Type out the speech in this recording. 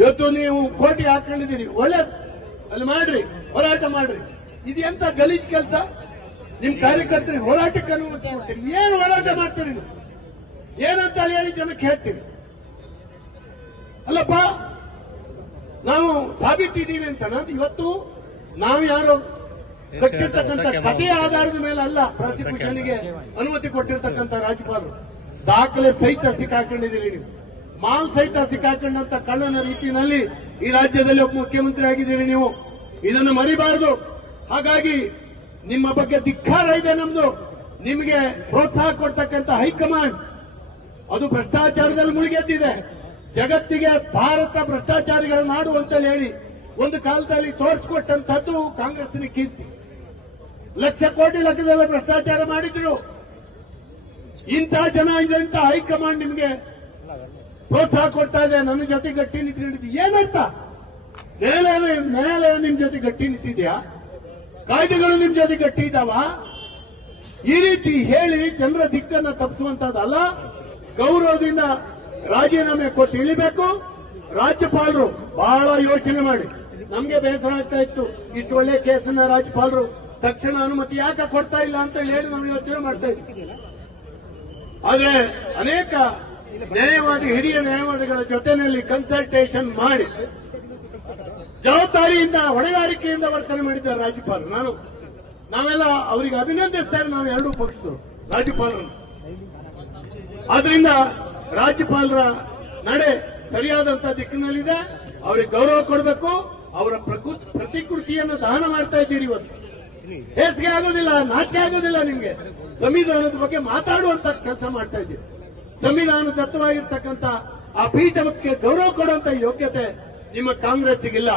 ಇವತ್ತು ನೀವು ಕೋಟಿ ಹಾಕೊಂಡಿದ್ದೀರಿ, ಒಳ್ಳೇದು, ಅಲ್ಲಿ ಮಾಡ್ರಿ, ಹೋರಾಟ ಮಾಡ್ರಿ. ಇದು ಎಂತ ಗಲೀಜ್ ಕೆಲಸ? ನಿಮ್ ಕಾರ್ಯಕರ್ತರಿಗೆ ಹೋರಾಟಕ್ಕೆ ಅನುಮತಿ ಕೊಡ್ತೀರಿ, ಏನು ಹೋರಾಟ ಮಾಡ್ತೀರಿ ನೀವು? ಏನಂತ ಹೇಳಿ ಜನಕ್ಕೆ ಹೇಳ್ತೀರಿ? ಅಲ್ಲಪ್ಪ, ನಾವು ಸಾಬೀತಿದ್ದೀವಿ ಅಂತ ಇವತ್ತು ನಾವು ಯಾರು ಕಟ್ಟಿರ್ತಕ್ಕಂಥ ಕಥೆಯ ಆಧಾರದ ಮೇಲೆ ಅಲ್ಲ ಪ್ರಾಸಿಕ್ಯೂಷನ್ಗೆ ಅನುಮತಿ ಕೊಟ್ಟಿರ್ತಕ್ಕಂಥ ರಾಜ್ಯಪಾಲರು. ದಾಖಲೆ ಸಹಿತ ಸಿಕ್ಕಾಕೊಂಡಿದ್ದೀರಿ ನೀವು, ಮಾಲ್ ಸಹಿತ ಸಿಕ್ಕಾಕೊಂಡಂತ ಕಳ್ಳನ ರೀತಿಯಲ್ಲಿ ಈ ರಾಜ್ಯದಲ್ಲಿ ಒಬ್ಬ ಮುಖ್ಯಮಂತ್ರಿ ಆಗಿದ್ದೀರಿ ನೀವು. ಇದನ್ನು ಮರಿಬಾರದು. ಹಾಗಾಗಿ ನಿಮ್ಮ ಬಗ್ಗೆ ಧಿಕ್ಕಾರ ಇದೆ ನಮ್ದು. ನಿಮಗೆ ಪ್ರೋತ್ಸಾಹ ಕೊಡ್ತಕ್ಕಂಥ ಹೈಕಮಾಂಡ್ ಅದು ಭ್ರಷ್ಟಾಚಾರದಲ್ಲಿ ಮುಳುಗೆದ್ದಿದೆ. ಜಗತ್ತಿಗೆ ಭಾರತ ಭ್ರಷ್ಟಾಚಾರಿಗಳ ನಾಡು ಅಂತ ಹೇಳಿ ಒಂದು ಕಾಲದಲ್ಲಿ ತೋರಿಸಿಕೊಟ್ಟಂತದ್ದು ಕಾಂಗ್ರೆಸ್ಸಿನ ಕೀರ್ತಿ. ಲಕ್ಷ ಕೋಟಿ ಲೆಕ್ಕದಲ್ಲ ಭ್ರಷ್ಟಾಚಾರ ಮಾಡಿದ್ರು. ಇಂಥ ಜನ ಇದೆ, ಇಂಥ ಹೈಕಮಾಂಡ್ ನಿಮಗೆ ಪ್ರೋತ್ಸಾಹ ಕೊಡ್ತಾ ಇದೆ. ನನ್ನ ಜೊತೆ ಗಟ್ಟಿ ನಿಂತಿದ್ದು ಏನಂತ? ನ್ಯಾಯಾಲಯ ನಿಮ್ ಜೊತೆ ಗಟ್ಟಿ ನಿಂತಿದ್ಯಾ? ಕಾಯ್ದೆಗಳು ನಿಮ್ ಜೊತೆ ಗಟ್ಟಿ ಇದ್ದಾವ? ಈ ರೀತಿ ಹೇಳಿ ಜನರ ದಿಕ್ಕನ್ನ ತಪ್ಪಿಸುವಂತದ್ದಲ್ಲ. ಗೌರವದಿಂದ ರಾಜೀನಾಮೆ ಕೊಟ್ಟು ಇಳಿಬೇಕು. ರಾಜ್ಯಪಾಲರು ಬಹಳ ಯೋಚನೆ ಮಾಡಿ. ನಮ್ಗೆ ಬೇಸರ ಆಗ್ತಾ ಇತ್ತು, ಇಷ್ಟು ಒಳ್ಳೆ ಕೇಸನ್ನ ರಾಜ್ಯಪಾಲರು ತಕ್ಷಣ ಅನುಮತಿ ಯಾಕೆ ಕೊಡ್ತಾ ಇಲ್ಲ ಅಂತ ಹೇಳಿ ನಾವು ಯೋಚನೆ ಮಾಡ್ತಾ ಇದ್ವಿ. ಆದ್ರೆ ಅನೇಕ ನ್ಯಾಯವಾದಿ, ಹಿರಿಯ ನ್ಯಾಯವಾದಿಗಳ ಜೊತೆಯಲ್ಲಿ ಕನ್ಸಲ್ಟೇಷನ್ ಮಾಡಿ ಜವಾಬ್ದಾರಿಯಿಂದ, ಹೊಣೆಗಾರಿಕೆಯಿಂದ ವರ್ತನೆ ಮಾಡಿದ್ದಾರೆ ರಾಜ್ಯಪಾಲರು. ನಾವೆಲ್ಲ ಅವರಿಗೆ ಅಭಿನಂದಿಸ್ತೇವೆ, ನಾವು ಎರಡೂ ಪಕ್ಷದವರು ರಾಜ್ಯಪಾಲರು. ಆದ್ರಿಂದ ರಾಜ್ಯಪಾಲರ ನಡೆ ಸರಿಯಾದಂತ ದಿಕ್ಕಿನಲ್ಲಿದೆ. ಅವರಿಗೆ ಗೌರವ ಕೊಡಬೇಕು. ಅವರ ಪ್ರತಿಕೃತಿಯನ್ನು ದಹನ ಮಾಡ್ತಾ ಇದ್ದೀರಿ ಇವತ್ತು. ಹೇಸಿಗೆ ಆಗೋದಿಲ್ಲ, ನಾಚಿಕೆ ಆಗೋದಿಲ್ಲ ನಿಮ್ಗೆ. ಸಂವಿಧಾನದ ಬಗ್ಗೆ ಮಾತಾಡುವಂತ ಕೆಲಸ ಮಾಡ್ತಾ ಇದ್ದೀರಿ. ಸಂವಿಧಾನದತ್ತವಾಗಿರ್ತಕ್ಕಂಥ ಆ ಪೀಠಕ್ಕೆ ಗೌರವ ಕೊಡುವಂತ ಯೋಗ್ಯತೆ ನಿಮ್ಮ ಕಾಂಗ್ರೆಸ್ಸಿಗಿಲ್ಲ.